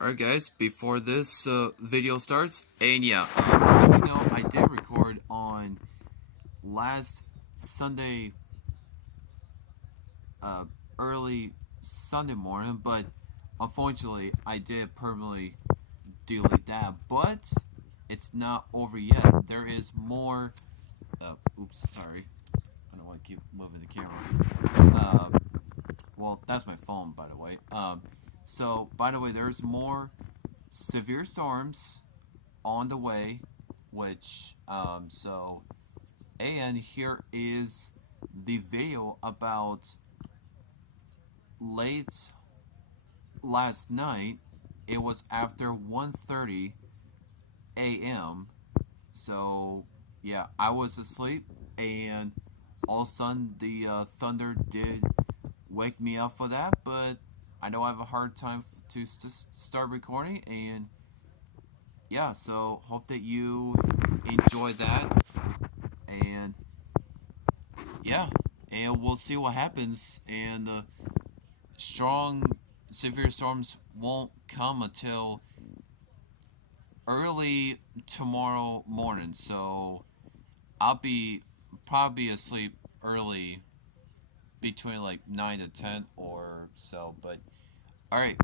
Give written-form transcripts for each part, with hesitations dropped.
Alright guys, before this video starts, and yeah, if you know, I did record on last Sunday, uh, early Sunday morning, but unfortunately I did permanently delete that, but it's not over yet. There is more, oops, sorry, I don't want to keep moving the camera. Well, that's my phone, by the way. So, by the way, there's more severe storms on the way, which and here is the video about late last night. It was after 1:30 a.m. So yeah, I was asleep, and all of a sudden the thunder did wake me up for that, but I know I have a hard time to start recording, and yeah, so hope that you enjoy that, and yeah, and we'll see what happens. And strong, severe storms won't come until early tomorrow morning. So I'll be probably asleep early, between like 9 to 10 or so. But all right,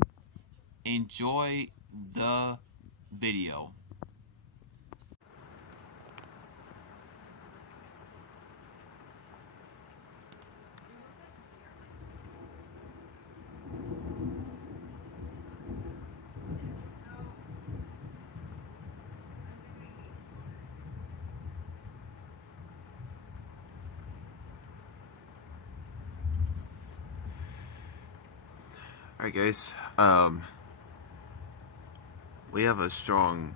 enjoy the video. All right, guys. We have a strong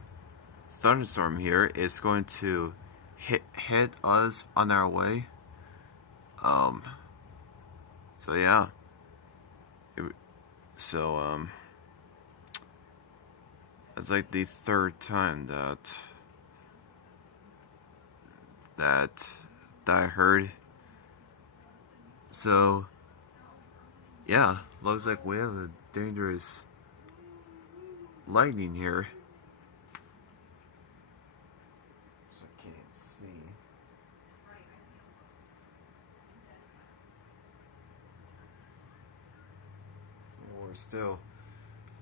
thunderstorm here. It's going to hit us on our way. Um, so yeah. So it's like the third time that I heard. So yeah, looks like we have a dangerous lightning here. So I can't see. We're still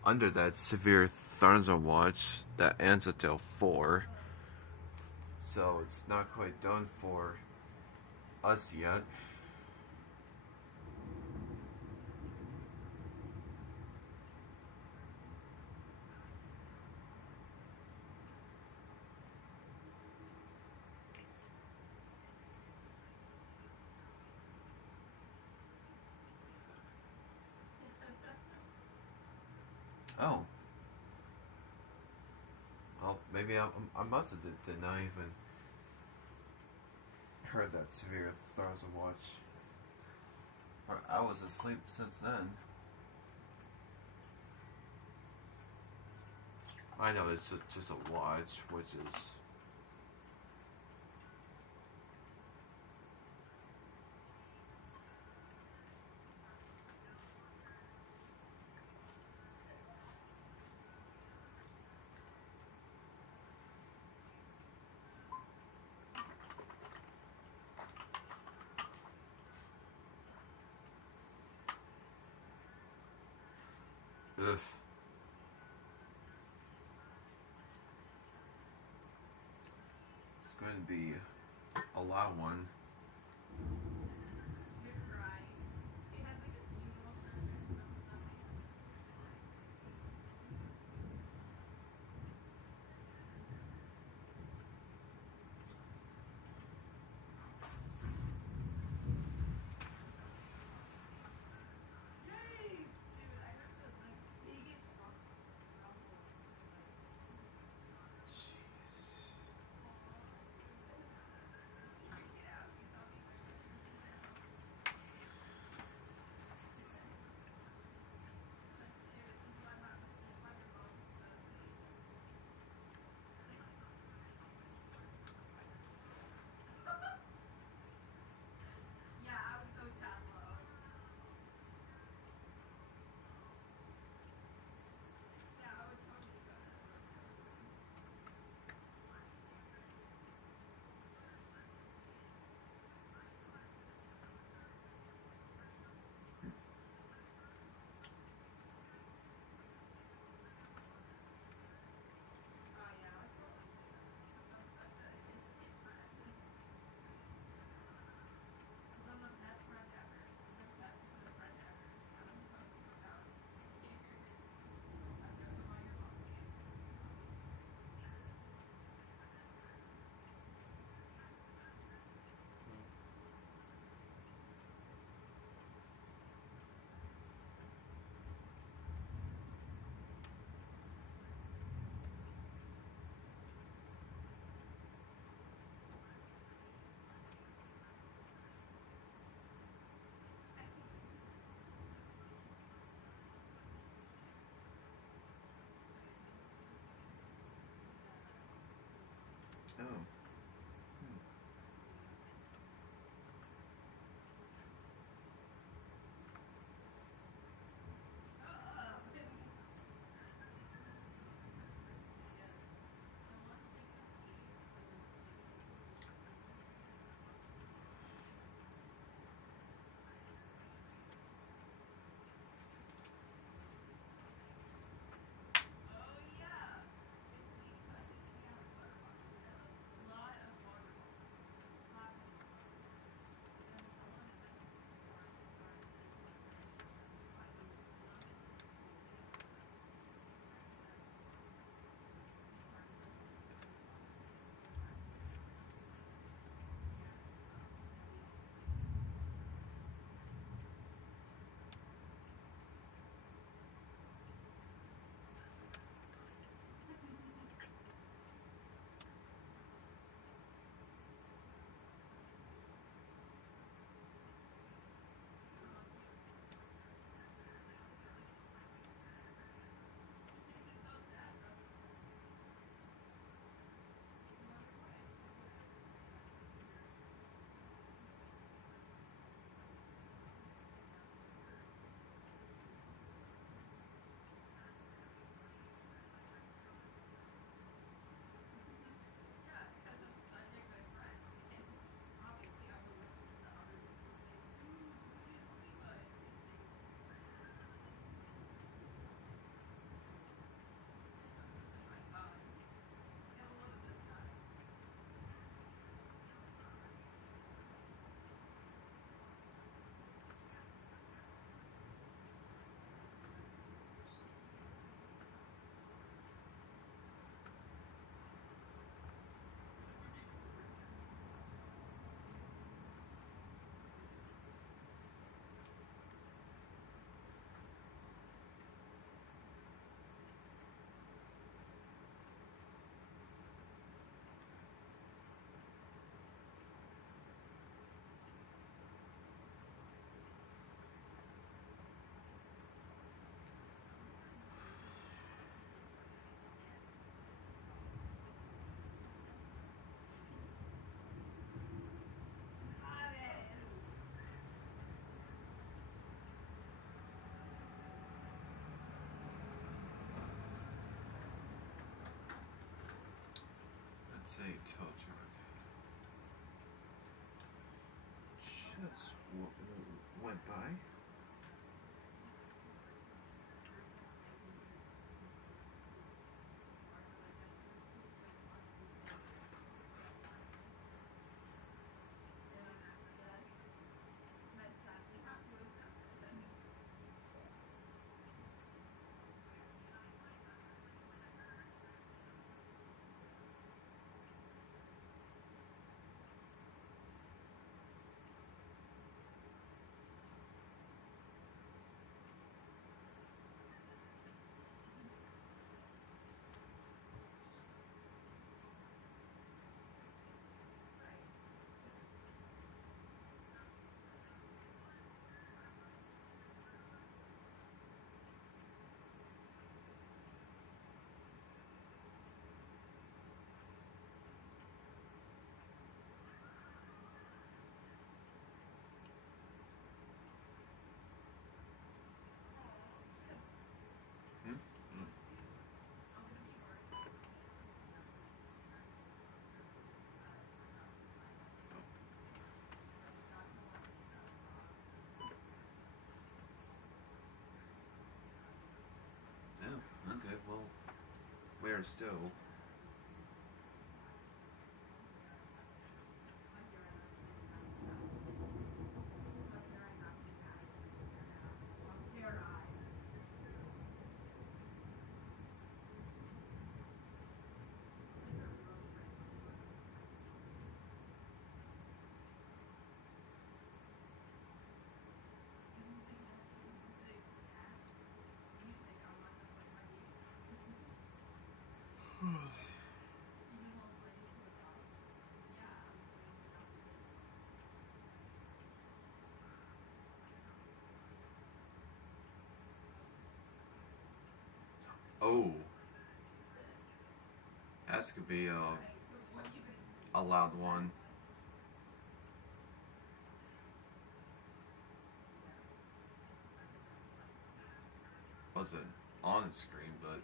under that severe thunderstorm watch that ends until 4. So it's not quite done for us yet. Oh. Well, maybe I must have did not even heard that severe thunderstorm watch. I was asleep since then. I know it's just a watch, which is... Ugh. It's going to be a loud one. Oh. Let's say tow truck. Just went by. Oh, okay, well, where still? Oh, that's could be a loud one. Wasn't on the screen, but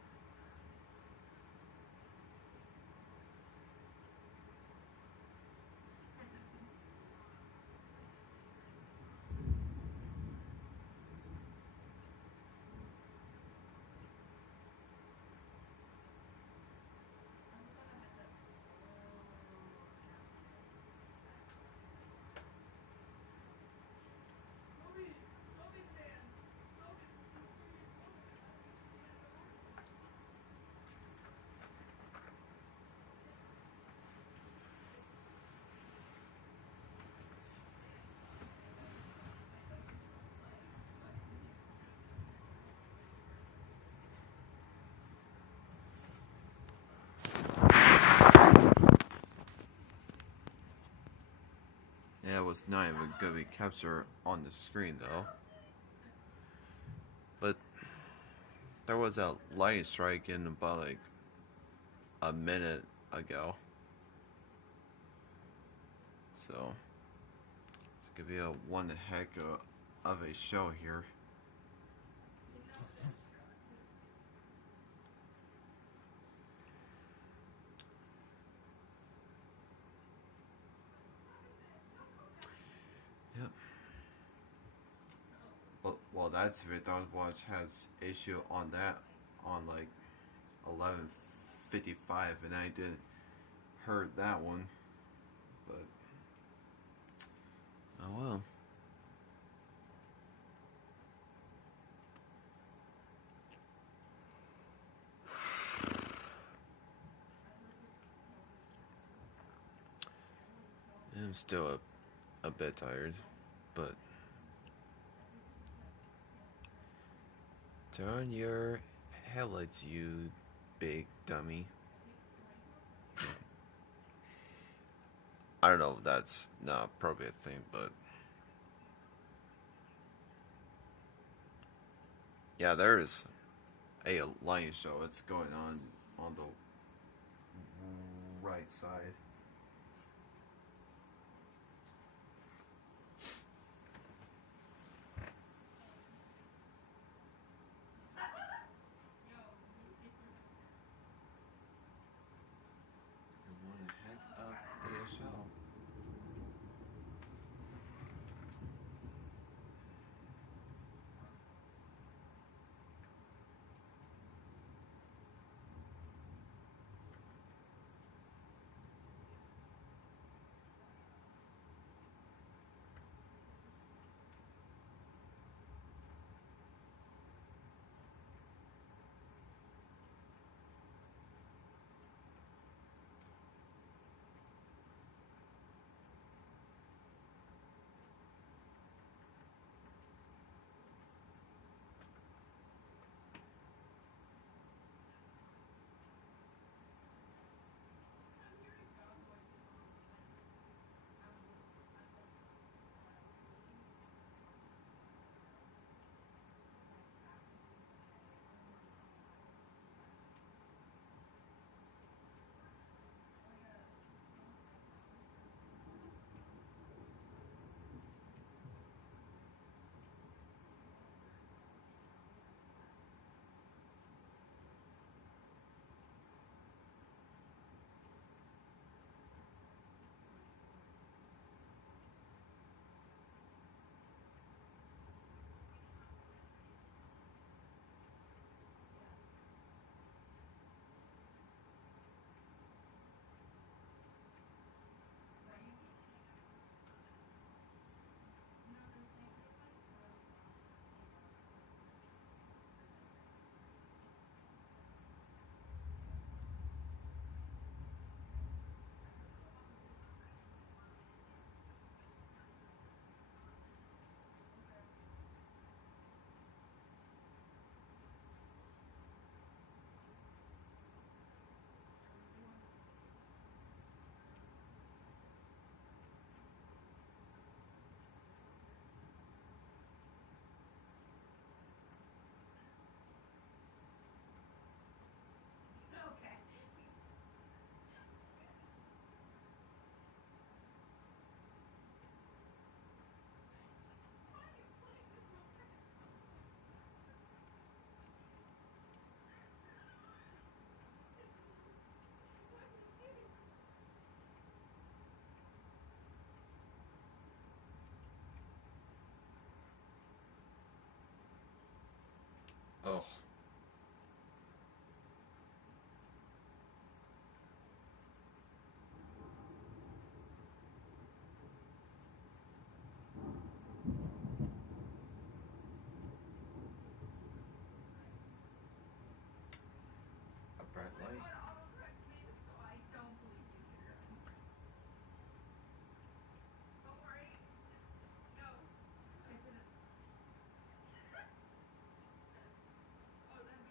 yeah, it was not even gonna be captured on the screen though. But there was a lightning strike in about like a minute ago. So it's gonna be a one heck of a show here. Yep. Well, that's if Watch has issue on that on like 11:55, and I didn't heard that one, but oh well. I'm still a bit tired, but turn your headlights, you big dummy. I don't know if that's not probably a thing, but yeah, there is a lion show. It's going on the right side. One heck of a show. Oh, a bright light.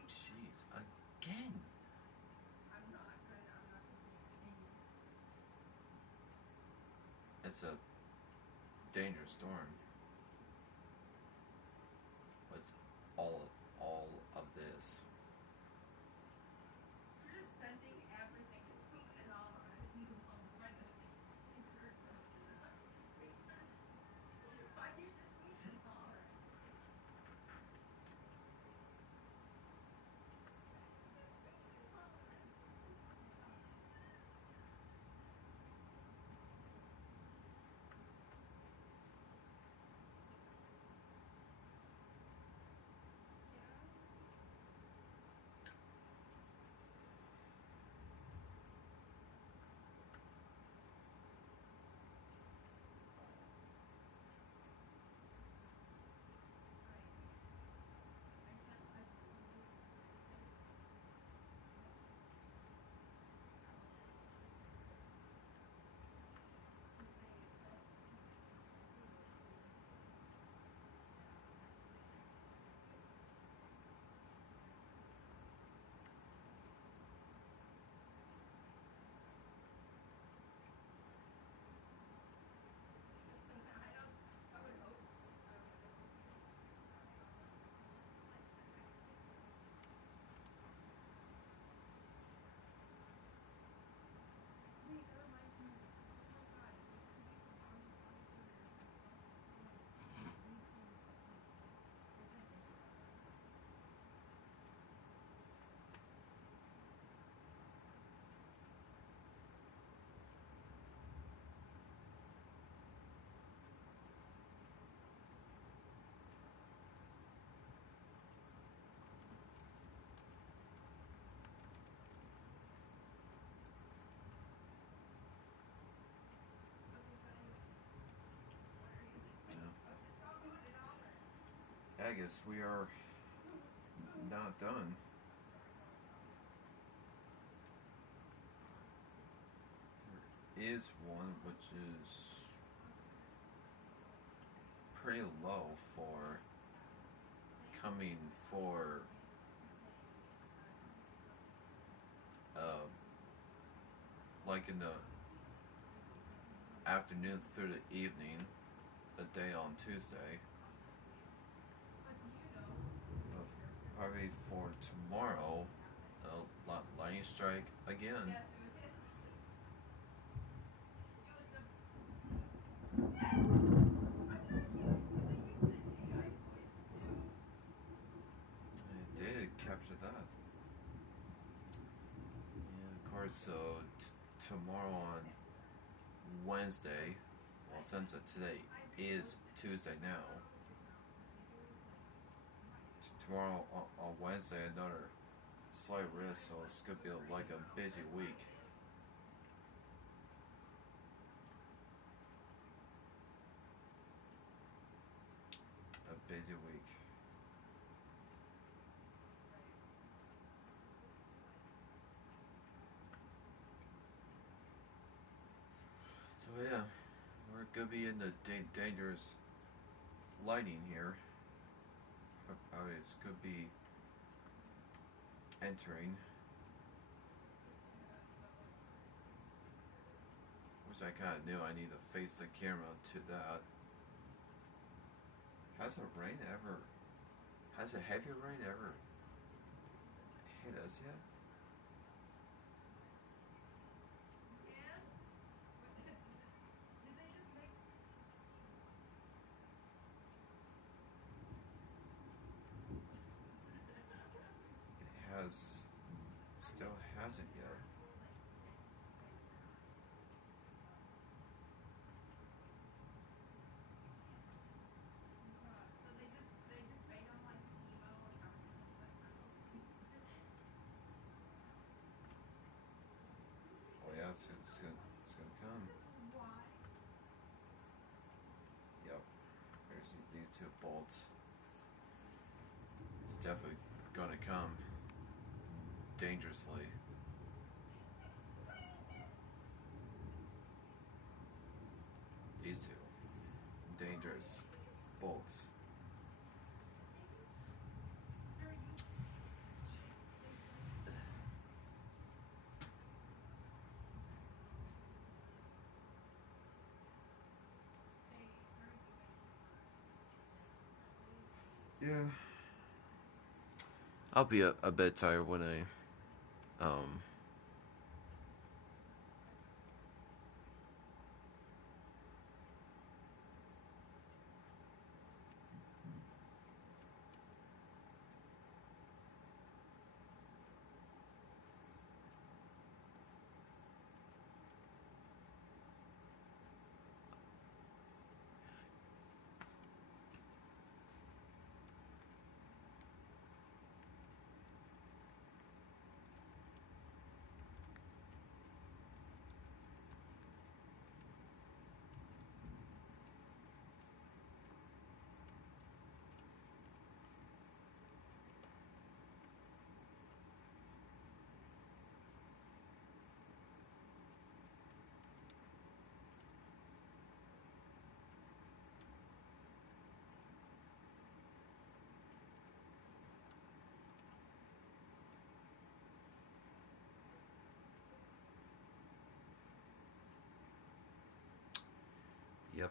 Jeez, again. It's a dangerous storm with all of this. Yeah. I guess we are not done. There is one which is pretty low for coming for uh, like in the afternoon through the evening, the day on Tuesday. Probably for tomorrow, lightning strike again. It did capture that. And of course, so tomorrow on Wednesday, well, since today is Tuesday now, tomorrow on Wednesday another slight risk, so it's gonna be like a busy week. A busy week. So yeah, we're gonna be in the dangerous lighting here. It's gonna be entering. Which I kind of knew I need to face the camera to that. Has a rain ever? Has a heavy rain ever hit us yet? It has. Still hasn't yet. it's gonna come. Yep. There's these two bolts. It's definitely gonna come dangerously. These two dangerous bolts. Yeah. I'll be a bit tired when um yep.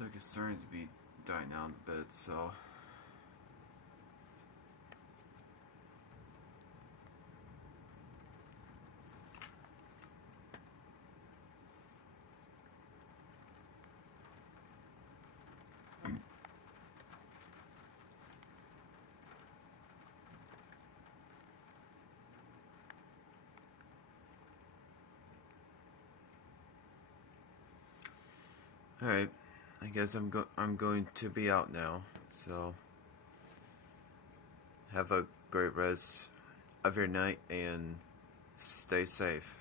looks like it's starting to be dying down a bit, so. Alright, I guess I'm going to be out now, so have a great rest of your night and stay safe.